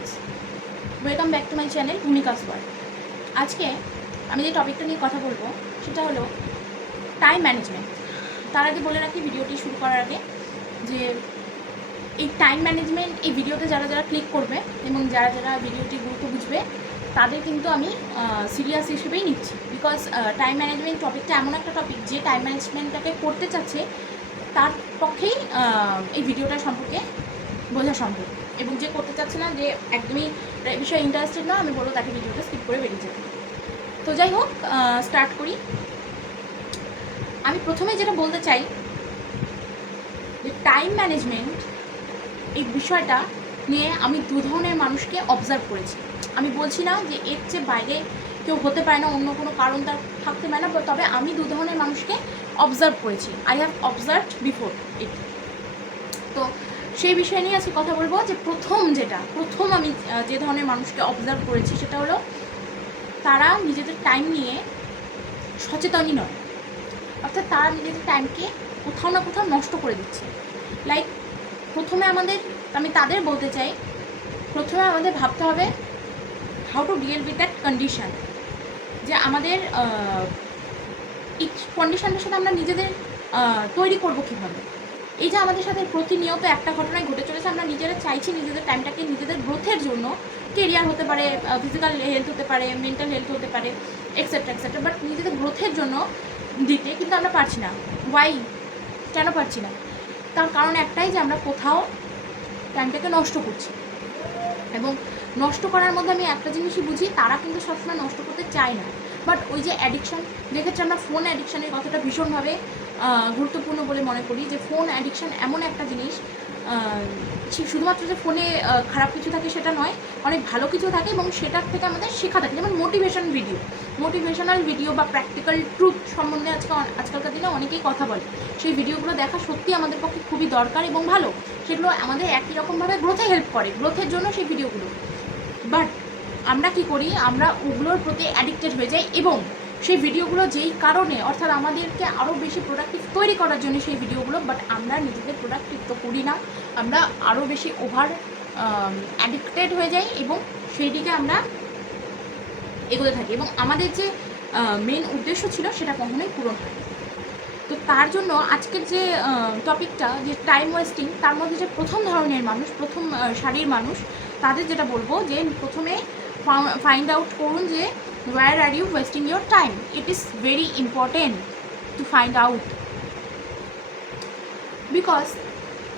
Friends, welcome back to my channel Bhumika's world. আজকে আমি যে টপিকটা নিয়ে কথা বলবো সেটা হলো টাইম ম্যানেজমেন্ট। তার আগে বলে রাখি ভিডিওটি শুরু করার আগে যে এই টাইম ম্যানেজমেন্ট এই ভিডিওতে যারা যারা ক্লিক করবে এবং যারা যারা ভিডিওটি গুরুত্ব বুঝবে তাদের কিন্তু আমি সিরিয়াস হিসেবেই নিচ্ছি। বিকজ টাইম ম্যানেজমেন্ট টপিকটা এমন একটা টপিক যে টাইম ম্যানেজমেন্টটাকে করতে চাচ্ছে তার পক্ষেই এই ভিডিওটা সম্পর্কে বোঝা সম্ভব, এবং যে করতে চাচ্ছে না, যে একদমই এই বিষয়ে ইন্টারেস্টেড না, আমি বলবো তাকে ভিডিওটা স্কিপ করে বেরিয়ে যেতে। তো যাই হোক, স্টার্ট করি। আমি প্রথমে যেটা বলতে চাই যে টাইম ম্যানেজমেন্ট এই বিষয়টা নিয়ে আমি দু ধরনের মানুষকে অবজার্ভ করেছি। আমি বলছি না যে এর চেয়ে বাইরে কেউ হতে পারে না, অন্য কোনো কারণ তার থাকতে পারে না, তবে আমি দু ধরনের মানুষকে অবজার্ভ করেছি। I have observed before it. তো সেই বিষয় নিয়ে আজকে কথা বলবো। যে প্রথম আমি যে ধরনের মানুষকে অবজার্ভ করেছি সেটা হলো তারা নিজেদের টাইম নিয়ে সচেতনই নয়, অর্থাৎ তারা নিজেদের টাইমকে কোথাও না কোথাও নষ্ট করে দিচ্ছে। লাইক প্রথমে আমি তাদের বলতে চাই, প্রথমে আমাদের ভাবতে হবে how to deal with that condition, যে আমাদের এই কন্ডিশনটার সাথে আমরা নিজেদের তৈরি করবো কীভাবে। এই যে আমাদের সাথে প্রতিনিয়ত একটা ঘটনায় ঘটে চলেছে, আমরা নিজেরা চাইছি নিজেদের টাইমটাকে নিজেদের গ্রোথের জন্য, কেরিয়ার হতে পারে, ফিজিক্যাল হেলথ হতে পারে, মেন্টাল হেলথ হতে পারে, এক্সেট্রা এক্সেট্রা, বাট নিজেদের গ্রোথের জন্য দিতে কিন্তু আমরা পারছি না। ওয়াই, কেন পারছি না? তার কারণ একটাই, যে আমরা কোথাও টাইমটাকে নষ্ট করছি। এবং নষ্ট করার মধ্যে আমি একটা জিনিসই বুঝি, তারা কিন্তু সবসময় নষ্ট করতে চায় না, বাট ওই যে অ্যাডিকশান, যেক্ষেত্রে আমরা ফোন অ্যাডিকশানের কথাটা ভীষণভাবে গুরুত্বপূর্ণ বলে মনে করি। যে ফোন অ্যাডিকশান এমন একটা জিনিস, শুধুমাত্র যে ফোনে খারাপ কিছু থাকে সেটা নয়, অনেক ভালো কিছু থাকে এবং সেটার থেকে আমাদের শেখা থাকে। যেমন মোটিভেশনাল ভিডিও বা প্র্যাকটিক্যাল ট্রুথ সম্বন্ধে আজকালকার দিনে অনেকেই কথা বলে। সেই ভিডিওগুলো দেখা সত্যি আমাদের পক্ষে খুবই দরকার এবং ভালো। সেগুলো আমাদের একই রকমভাবে গ্রোথে হেল্প করে, গ্রোথের জন্য সেই ভিডিওগুলো। বাট আমরা কি করি, আমরা ওগুলোর প্রতি অ্যাডিক্টেড হয়ে যাই, এবং সেই ভিডিওগুলো যেই কারণে, অর্থাৎ আমাদেরকে আরও বেশি প্রোডাক্টিভ তৈরি করার জন্য সেই ভিডিওগুলো, বাট আমরা নিজেদের প্রোডাক্টিভ তো করি না, আমরা আরও বেশি ওভার অ্যাডিক্টেড হয়ে যাই এবং সেই দিকে আমরা এগোতে থাকি, এবং আমাদের যে মেন উদ্দেশ্য ছিল সেটা কখনোই পূরণ হয়। তো তার জন্য আজকের যে টপিকটা, যে টাইম ওয়েস্টিং, তার মধ্যে যে প্রথম ধরনের মানুষ, প্রথম সারির মানুষ, তাদের যেটা বলবো যে প্রথমে ফাইন্ড আউট করুন যে where are you wasting your time. It is very important to find out, because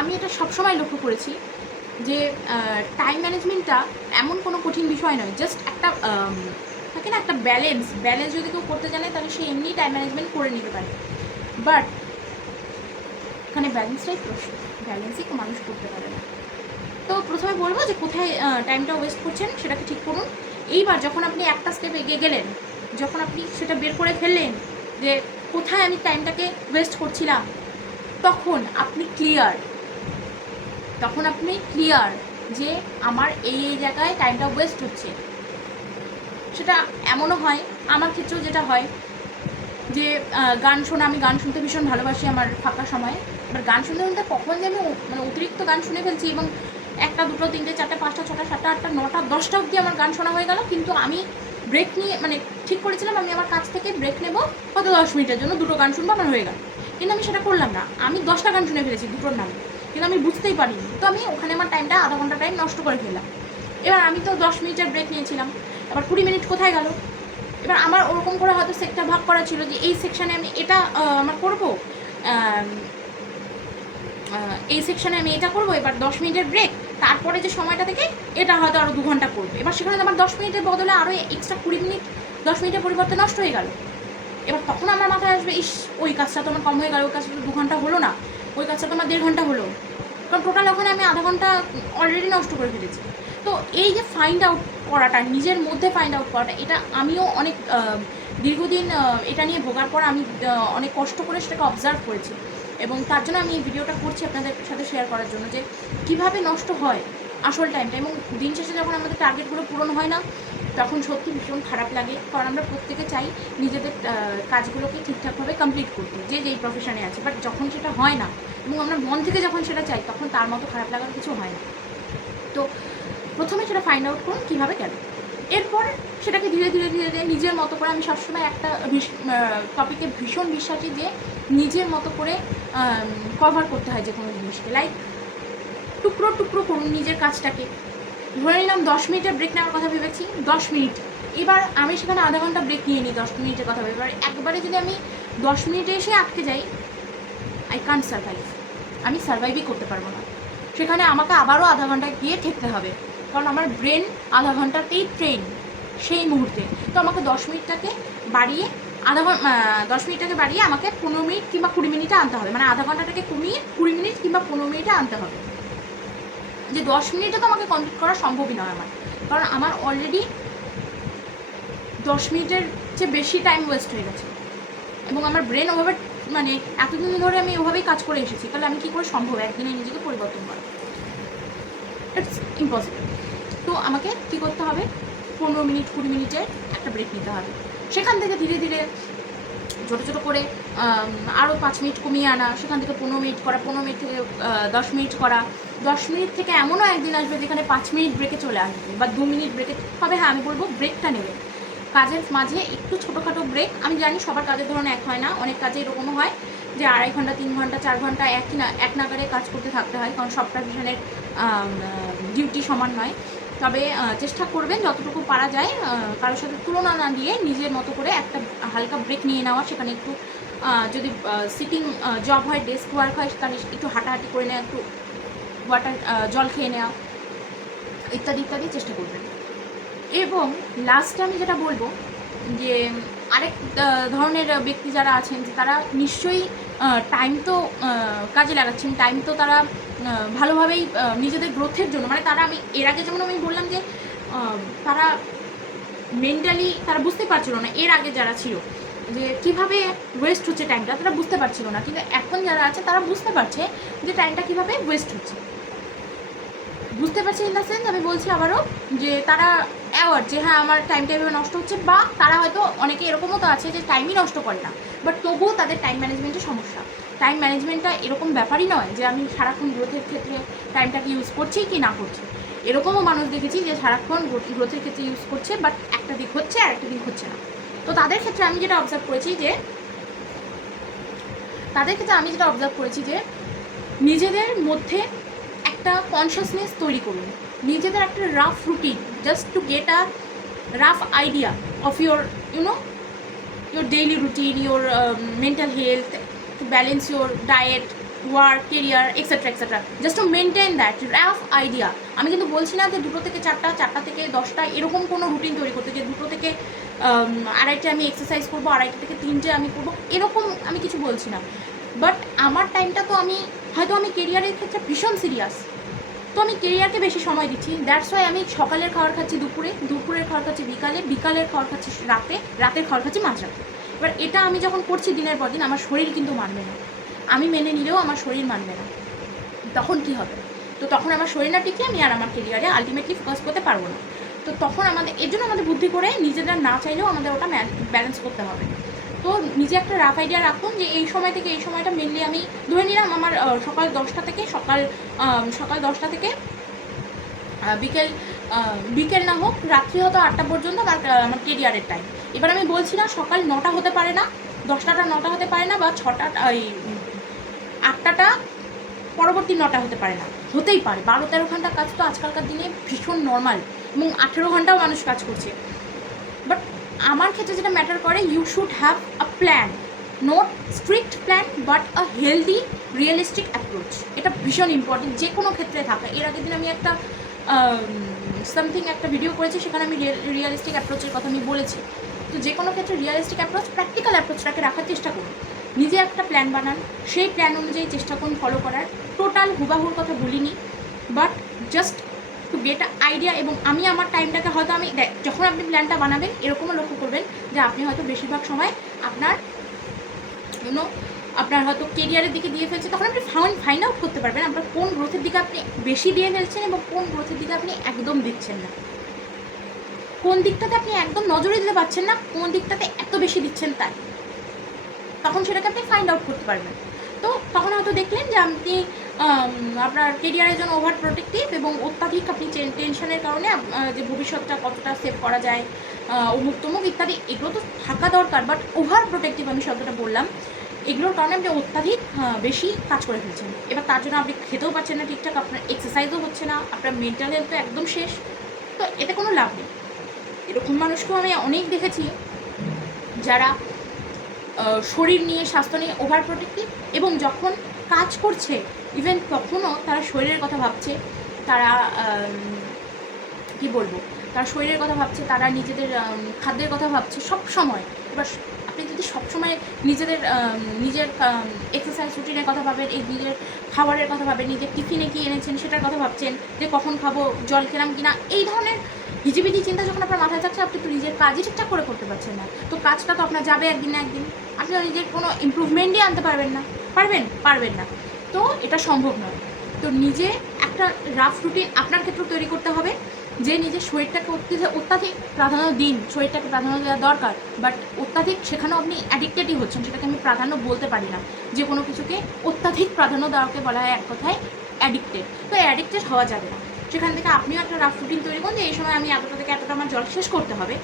আমি এটা সবসময় লক্ষ্য করেছি যে টাইম ম্যানেজমেন্টটা এমন কোনো কঠিন বিষয় নয়, জাস্ট একটা থাকে না, একটা ব্যালেন্স যদি কেউ করতে জানে তাহলে সে এমনি টাইম ম্যানেজমেন্ট করে নিতে পারে। বাট এখানে ব্যালেন্সটাই প্রশ্ন, ব্যালেন্সই মানুষ করতে পারে না। তো প্রথমে বলবো যে কোথায় টাইমটা ওয়েস্ট করছেন সেটাকে ঠিক করুন। এইবার যখন আপনি একটা স্টেপ এগিয়ে গেলেন, যখন আপনি সেটা বের করে ফেললেন যে কোথায় আমি টাইমটাকে ওয়েস্ট করছিলাম, তখন আপনি ক্লিয়ার যে আমার এই জায়গায় টাইমটা ওয়েস্ট হচ্ছে। সেটা এমনও হয়, আমার ক্ষেত্রেও যেটা হয় যে গান শোনা, আমি গান শুনতে ভীষণ ভালোবাসি আমার ফাঁকা সময়। এবার গান শুনতে শুনতে কখন যে আমি অতিরিক্ত গান শুনে ফেলছি, এবং 1টা 2টো 3টে 4টে 5টা 6টা 7টা 8টা 9টা 10টা অবধি আমার গান শোনা হয়ে গেল, কিন্তু আমি ব্রেক নিয়ে ঠিক করেছিলাম আমি আমার কাছ থেকে ব্রেক নেব হয়তো 10 মিনিটের জন্য, 2টো গান শুনবো, আমার হয়ে গেল। কিন্তু আমি সেটা করলাম না, আমি 10টা গান শুনে ফেলেছি 2টোর নামে, কিন্তু আমি বুঝতেই পারিনি। তো আমি ওখানে আমার টাইমটা আধা ঘন্টা টাইম নষ্ট করে ফেললাম। এবার আমি তো 10 মিনিটের ব্রেক নিয়েছিলাম, এবার 20 মিনিট কোথায় গেল? এবার আমার ওরকম করে হয়তো সেক্টর ভাগ করা ছিল যে এই সেকশানে আমি এটা আমার করবো, এই সেকশানে আমি এটা করবো, এবার 10 মিনিটের ব্রেক, তারপরে যে সময়টা থেকে এটা হয়তো আরও 2 ঘন্টা করবো। এবার সেখানে আমার 10 মিনিটের বদলে আরও এক্সট্রা 20 মিনিট, 10 মিনিটের পরিবর্তে নষ্ট হয়ে গেল। এবার তখন আমার মাথায় আসবে, ওই কাজটা তো আমার কম হয়ে গেল, ওই কাজটা তো 2 ঘন্টা হলো না, ওই কাজটা তো আমার 1.5 ঘন্টা হলো, কারণ টোটাল ওখানে আমি আধা ঘন্টা অলরেডি নষ্ট করে ফেলেছি। তো এই যে ফাইন্ড আউট করাটা, নিজের মধ্যে ফাইন্ড আউট করাটা, এটা আমিও অনেক দীর্ঘদিন এটা নিয়ে ভোগার পর আমি অনেক কষ্ট করে সেটাকে অবজার্ভ করেছি, এবং তার জন্য আমি এই ভিডিওটা করছি আপনাদের সাথে শেয়ার করার জন্য যে কীভাবে নষ্ট হয় আসল টাইমটা। এবং দিন শেষে যখন আমাদের টার্গেটগুলো পূরণ হয় না, তখন সত্যি ভীষণ খারাপ লাগে, কারণ আমরা প্রত্যেকে চাই নিজেদের কাজগুলোকে ঠিকঠাকভাবে কমপ্লিট করতে, যেই প্রফেশনে আছে। বাট যখন সেটা হয় না এবং আমরা মন থেকে যখন সেটা চাই, তখন তার মতো খারাপ লাগার কিছু হয় না। তো প্রথমে সেটা ফাইন্ড আউট করুন কীভাবে গেল। এরপর সেটাকে ধীরে ধীরে ধীরে ধীরে নিজের মতো করে, আমি সবসময় একটা টপিকে ভীষণ বিশ্বাসী যে নিজের মতো করে কভার করতে হয় যে কোনো জিনিসকে। লাইক টুকরো টুকরো করুন নিজের কাজটাকে। ধরে নিলাম 10 মিনিটের ব্রেক নেওয়ার কথা ভেবেছি, 10 মিনিট, এবার আমি সেখানে আধা ঘন্টা ব্রেক নিয়ে নিই 10 মিনিটের কথা ভেবে। এবার একবারে যদি আমি 10 মিনিটে এসে আটকে যাই, আই কান্ট সার্ভাইভ, আমি সার্ভাইভই করতে পারবো না। সেখানে আমাকে আবারও আধা ঘন্টা গিয়ে ঠেকতে হবে, কারণ আমার ব্রেন আধা ঘন্টাতেই ট্রেন সেই মুহূর্তে। তো আমাকে 10 মিনিটটাকে বাড়িয়ে 10 মিনিটটাকে বাড়িয়ে আমাকে 15 মিনিট কিংবা 20 মিনিটে আনতে হবে, মানে আধা ঘন্টাটাকে কমিয়ে 20 মিনিট কিংবা 15 মিনিটে আনতে হবে। যে 10 মিনিটে তো আমাকে কমপ্লিট করা সম্ভবই নয় আমার, কারণ আমার অলরেডি 10 মিনিটের চেয়ে বেশি টাইম ওয়েস্ট হয়ে গেছে এবং আমার ব্রেন ওভাবে, মানে এতদিন ধরে আমি ওভাবেই কাজ করে এসেছি, তাহলে আমি কী করে সম্ভব একদিনে নিজেকে পরিবর্তন করা? It's impossible. তো আমাকে কী করতে হবে, 15 মিনিট 20 মিনিটের একটা ব্রেক নিতে হবে। সেখান থেকে ধীরে ধীরে ছোটো ছোটো করে আরও 5 মিনিট কমিয়ে আনা, সেখান থেকে 15 মিনিট করা, 15 মিনিট থেকে 10 মিনিট করা, 10 মিনিট থেকে এমনও একদিন আসবে যেখানে 5 মিনিট ব্রেকে চলে আসবে বা 2 মিনিট ব্রেকে হবে। হ্যাঁ, আমি বলবো ব্রেকটা নেবে, কাজের মাঝে একটু ছোটোখাটো ব্রেক। আমি জানি সবার কাজের ধরন এক হয় না, অনেক কাজে এরকমও হয় যে 2.5 ঘন্টা 3 ঘন্টা 4 ঘন্টা এক নাগারে কাজ করতে থাকতে হয়, কারণ সব প্রফেশনের ডিউটি সমান নয়। তবে চেষ্টা করবেন যতটুকু পারা যায় কারোর সাথে তুলনা না দিয়ে নিজের মতো করে একটা হালকা ব্রেক নিয়ে নেওয়া। সেখানে একটু যদি সিটিং জব হয়, ডেস্ক ওয়ার্ক হয়, তাহলে একটু হাঁটাহাঁটি করে নেওয়া, একটু জল খেয়ে নেওয়া, ইত্যাদি ইত্যাদি চেষ্টা করবেন। এবং লাস্টে আমি যেটা বলবো যে আরেক ধরনের ব্যক্তি যারা আছেন, যে তারা নিশ্চয়ই টাইম তো কাজে লাগাচ্ছেন, টাইম তো তারা ভালোভাবেই নিজেদের গ্রোথের জন্য, মানে তারা, আমি এর আগে যেমন আমি বললাম যে তারা মেন্টালি তারা বুঝতে পারছিল না, এর আগে যারা ছিল যে কীভাবে ওয়েস্ট হচ্ছে টাইমটা, তারা বুঝতে পারছিল না। কিন্তু এখন যারা আছে তারা বুঝতে পারছে যে টাইমটা কীভাবে ওয়েস্ট হচ্ছে, বুঝতে পারছে। ইন দ্য সেন্স আমি বলছি আবারও যে তারা অ্যাওয়ার যে হ্যাঁ আমার টাইমটা এভাবে নষ্ট হচ্ছে, বা তারা হয়তো অনেকে এরকমও তো আছে যে টাইমই নষ্ট করে না, বাট তবুও তাদের টাইম ম্যানেজমেন্টের সমস্যা। টাইম ম্যানেজমেন্টটা এরকম ব্যাপারই নয় যে আমি সারাক্ষণ গ্রোথের ক্ষেত্রে টাইমটাকে ইউজ করছি কি না করছি। এরকমও মানুষ দেখেছি যে সারাক্ষণ গ্রোথের ক্ষেত্রে ইউজ করছে, বাট একটা দিক হচ্ছে আর একটা দিক হচ্ছে না। তো তাদের ক্ষেত্রে আমি যেটা অবজার্ভ করেছি যে নিজেদের মধ্যে একটা কনসিয়াসনেস তৈরি করুন, নিজেদের একটা rough routine, just to get a rough idea of your your daily routine, your mental health, to balance your diet, work, career, etc. just to maintain that rough idea. আমি কিন্তু বলছি না যে 2 থেকে 4টা, 4টা থেকে 10টা এরকম কোনো রুটিন তৈরি করতে, যে 2 থেকে 2:30 আমি এক্সারসাইজ করবো, 2:30 থেকে 3টে আমি করবো, এরকম আমি কিছু বলছি না। বাট আমার টাইমটা তো আমি হয়তো আমি কেরিয়ারের ক্ষেত্রে ভীষণ সিরিয়াস, তো আমি কেরিয়ারকে বেশি সময় দিচ্ছি, দ্যাটস ওয়াই আমি সকালের খাবার খাচ্ছি দুপুরে, দুপুরের খাবার খাচ্ছি বিকালে, বিকালের খাবার খাচ্ছি রাতে, রাতের খাবার খাচ্ছি মাঝরাতে। এবার এটা আমি যখন করছি দিনের পর দিন, আমার শরীর কিন্তু মানবে না, আমি মেনে নিলেও আমার শরীর মানবে না। তখন কি হবে? তো তখন আমার শরীর না টিকে আমি আর আমার কেরিয়ারে আলটিমেটলি ফোকাস করতে পারবো না। তো তখন এর জন্য আমাদের বুদ্ধি করে নিজেরা না চাইলেও আমাদের ওটা ব্যালেন্স করতে হবে। তো নিজে একটা রাফ আইডিয়া রাখুন যে এই সময় থেকে এই সময়টা মেনলি আমি ধরে নিলাম আমার সকাল 10টা থেকে সকাল 10টা থেকে বিকেল না হোক, রাত্রি হয়তো 8টা পর্যন্ত আমার কেরিয়ারের টাইম। এবার আমি বলছি না সকাল 9টা হতে পারে না, 10টাটা 9টা হতে পারে না, বা 6টা 8টাটা পরবর্তী 9টা হতে পারে না, হতেই পারে 12-13 ঘন্টা কাজ তো আজকালকার দিনে ভীষণ নর্মাল, এবং 18 ঘন্টাও মানুষ কাজ করছে। বাট আমার ক্ষেত্রে যেটা ম্যাটার করে, you should have a plan, not strict plan but a healthy realistic approach. এটা ভীষণ ইম্পর্টেন্ট যে কোনো ক্ষেত্রে থাকা। এর আগের দিন আমি একটা একটা ভিডিও করেছি, সেখানে আমি রিয়েলিস্টিক অ্যাপ্রোচের কথা আমি বলেছি। তো যে কোনো ক্ষেত্রে রিয়েলিস্টিক অ্যাপ্রোচ, প্র্যাকটিক্যাল অ্যাপ্রোচটাকে রাখার চেষ্টা করুন। নিজে একটা প্ল্যান বানান, সেই প্ল্যান অনুযায়ী চেষ্টা করুন ফলো করার। টোটাল হুবাহুর কথা বলিনি, but just to get a idea. এবং আমি আমার টাইমটাকে হয়তো যখন আপনি প্ল্যানটা বানাবেন, এরকমও লক্ষ্য করবেন যে আপনি হয়তো বেশিরভাগ সময় আপনার হয়তো কেরিয়ারের দিকে দিয়ে ফেলছে, তখন আপনি ফাইন্ড আউট করতে পারবেন আপনার কোন গ্রোথের দিকে আপনি বেশি দিয়ে ফেলছেন এবং কোন গ্রোথের দিকে আপনি একদম দিচ্ছেন না, কোন দিকটাতে আপনি একদম নজরে দিতে পারছেন না, কোন দিকটাতে এত বেশি দিচ্ছেন তাই। তখন সেটাকে আপনি ফাইন্ড আউট করতে পারবেন। তো তখন হয়তো দেখলেন যে আপনি আপনার কেরিয়ারের জন্য ওভার প্রোটেক্টিভ এবং অত্যাধিক আপনি টেনশনের কারণে যে ভবিষ্যৎটা কতটা সেভ করা যায়, অমুক তমুক ইত্যাদি, এগুলো তো থাকা দরকার, বাট ওভার প্রোটেক্টিভ আমি শব্দটা বললাম, এগুলোর কারণে আপনি অত্যাধিক বেশি কাজ করে ফেলছেন। এবার তার জন্য আপনি খেতেও পারছেন না ঠিকঠাক, আপনার এক্সারসাইজও হচ্ছে না, আপনার মেন্টাল হেলথ তো একদম শেষ। তো এতে কোনো লাভ নেই। এরকম মানুষকেও আমি অনেক দেখেছি যারা শরীর নিয়ে, স্বাস্থ্য নিয়ে ওভার প্রোটেক্টিভ, এবং যখন কাজ করছে ইভেন তখনও তারা শরীরের কথা ভাবছে, তারা কি বলবো, তারা শরীরের কথা ভাবছে, তারা নিজেদের খাদ্যের কথা ভাবছে সব সময়। এবার আপনি যদি সবসময় নিজের এক্সারসাইজ রুটিনের কথা ভাবেন, এই নিজের খাবারের কথা ভাবেন, নিজের টিফিনে কী এনেছেন সেটার কথা ভাবছেন, যে কখন খাবো, জল খেলাম কিনা, এই ধরনের হিজিবিজি চিন্তা যখন আপনার মাথায় থাকছে, আপনি তো নিজের কাজই ঠিকঠাক করে করতে পারছেন না। তো কাজটা তো আপনার যাবে একদিন না একদিন, আপনি নিজের কোনো ইমপ্রুভমেন্টই আনতে পারবেন না। পারবেন না। তো এটা সম্ভব নয়। তো নিজে একটা রাফ রুটিন আপনার ক্ষেত্রে তৈরি করতে হবে, যে নিজের শরীরটাকে অত্যাধিক প্রাধান্য দিন, শরীরটাকে প্রাধান্য দেওয়া দরকার, বাট অত্যাধিক সেখানেও আপনি অ্যাডিক্টেডই হচ্ছেন, সেটাকে আমি প্রাধান্য বলতে পারি না। যে কোনো কিছুকে অত্যাধিক প্রাধান্য দেওয়াকে বলা হয় এক কথায় অ্যাডিক্টেড। তো অ্যাডিক্টেড হওয়া যাবে না। সেখান থেকে আপনিও একটা রাফ রুটিন তৈরি করুন, যে এই সময় আমি এতটা থেকে এতটা আমার জল শেষ করতে হবে,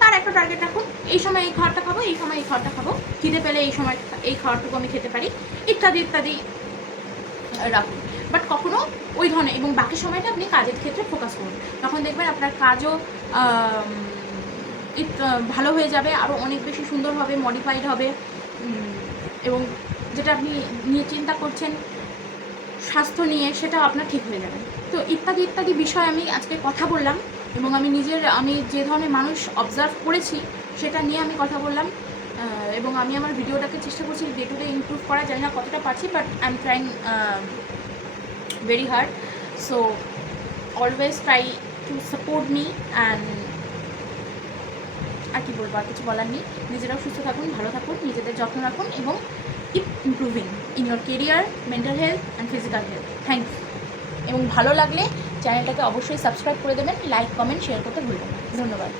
তার একটা টার্গেট রাখুন। এই সময় এই খাবারটা খাবো, এই সময় এই খাবারটা খাবো, খিদে পেলে এই সময় এই খাবারটুকু আমি খেতে পারি, ইত্যাদি ইত্যাদি রাখুন। বাট কখনো ওই ধরনের, এবং বাকি সময়টা আপনি কাজের ক্ষেত্রে ফোকাস করুন। তখন দেখবেন আপনার কাজও ভালো হয়ে যাবে, আরও অনেক বেশি সুন্দর হবে, মডিফাইড হবে, এবং যেটা আপনি নিয়ে চিন্তা করছেন স্বাস্থ্য নিয়ে, সেটাও আপনার ঠিক হয়ে যাবে। তো ইত্যাদি ইত্যাদি বিষয় আমি আজকে কথা বললাম, এবং আমি যে ধরনের মানুষ অবজার্ভ করেছি সেটা নিয়ে আমি কথা বললাম, এবং আমি আমার ভিডিওটাকে চেষ্টা করছি ডে টু ডে ইমপ্রুভ করা। জানি না কতটা পারছি, but I am trying very hard. So always try to support me, and আর কি বলবো, আর কিছু বলার নেই। নিজেরাও সুস্থ থাকুন, ভালো থাকুন, নিজেদের যত্ন রাখুন, এবং keep improving in your career, mental health and physical health. Thank you. এবং ভালো লাগলে চ্যানেলটাকে অবশ্যই সাবস্ক্রাইব করে দেবেন, লাইক, কমেন্ট, শেয়ার করতে ভুলবেন না। ধন্যবাদ।